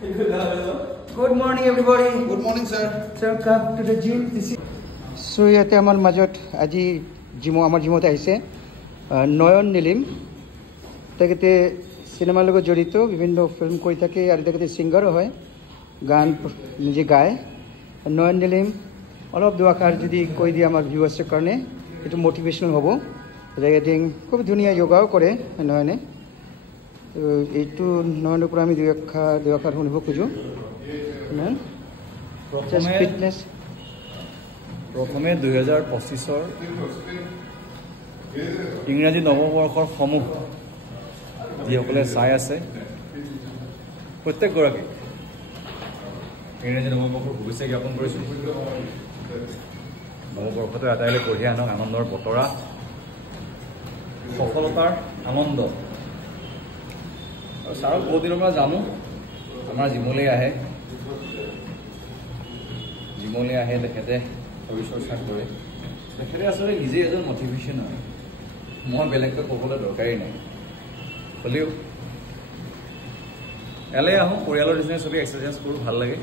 Good morning, everybody. Good morning, sir. Welcome to the gym. So, yate amar majot aji amar gymot ahise Noyon Nilim. Takete cinema logo jorito bibhinno film koi thake ar takete singer hoy gan nije gaye. Noyon Nilim অলপ দুআকাৰ যদি কৈ দি আমাৰ ভিউয়াৰ্সৰ কাৰণে এটো motivational হ'ব ৰেগেটিং খুব ধুনিয়া যোগাও কৰে নয়নে তো এইটো নয়নৰ পৰা আমি দুআকাৰ শুনিব খুজো নয়ন জাস্ট ফিটনেস প্ৰথমে 2025 ৰ ইংৰাজী নৱবৰ্ষৰ সমূহ যিসকলে চাই আছে প্ৰত্যেক গৰাকী ইংৰাজী নৱবৰ্ষৰ শুভেচ্ছা জ্ঞাপন কৰিছো নৱবৰ্ষটো আটাইলৈ কঢ়িয়াই আনক আনন্দৰ বতৰা সফলতাৰ আনন্দ আৰু ছাৰক বহুত দিনৰ পৰা জানো আমাৰ জিমলৈ আহে তেখেতে শৰীৰ চৰ্চা কৰে তেখেতে আচলতে নিজে এজন মটিভেশ্যন হয় মই বেলেগকৈ ক'বলৈ দৰকাৰী নাই হ'লেও এলে আহোঁ পৰিয়ালৰ নিচিনা চবেই এক্সাৰচাইজ কৰোঁ ভাল লাগে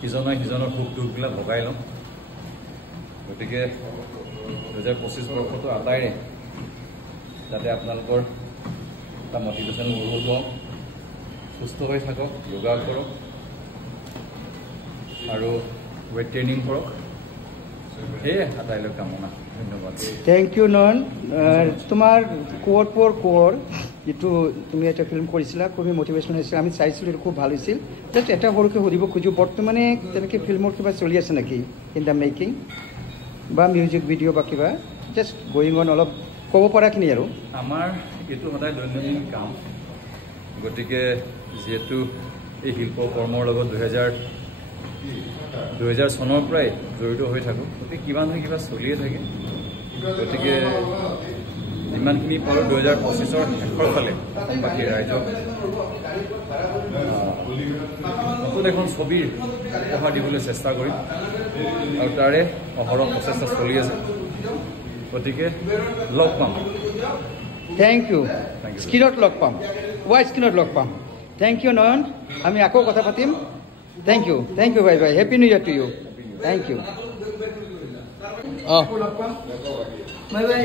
সিজনৰ সুখ দুখবিলাক ভগাই লওঁ গতিকে 2025 বৰ্ষটো আটাইৰে যাতে আপোনালোকৰ এটা মটিভেশ্যন গ্ৰ'থ হওক সুস্থ হৈ থাকক যোগা কৰক আৰু ৱেট ট্ৰেইনিং কৰক সেয়ে আটাইলৈ কামনা ধন্যবাদ থ্যাংক ইউ নয়ন তোমাৰ কোৰ যেটো তুমি এটা ফিল্ম কৰিছিলা খুব মোটিভেশনাল হৈছিল আমি চাইছিলো খুব ভাল হৈছিল জাস্ট এটা বৰকে সুধিব খুজো বৰ্তমানে তেনেকে ফিল্মৰ কিবা চলি আছে নেকি ইন দা মেকিং বা মিউজিক ভিডিঅ' বা কিবা জাস্ট গোয়িং অন অলপ ক'ব পৰাখিনি আৰু আমাৰ এইটো সদায় দৈনন্দিন কাম গতিকে যেহেতু এই শিল্প কৰ্মৰ লগত 2000 চনৰ পৰাই জড়িত হৈ থাকোঁ গতিকে কিবা নহয় কিবা চলিয়ে থাকে গতিকে যিমানখিনি পাৰোঁ 2025ৰ শেষৰ ফালে বাকী ৰাইজক নতুন এখন ছবিৰ উপহাৰ দিবলৈ চেষ্টা কৰিম আৰু তাৰে অহৰহ প্ৰচেষ্টা চলি আছে গতিকে লগ পাম থ্যাংক ইউ স্ক্ৰীনত লগ পাম স্ক্ৰীনত লগ পাম থ্যাংক ইউ নয়ন আমি আকৌ কথা পাতিম thank you bye bye happy new year to you thank you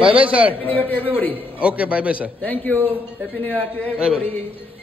Bye bye, sir. Happy New Year to everybody. Okay, bye bye, sir. Thank you. Happy New Year to everybody. Bye bye.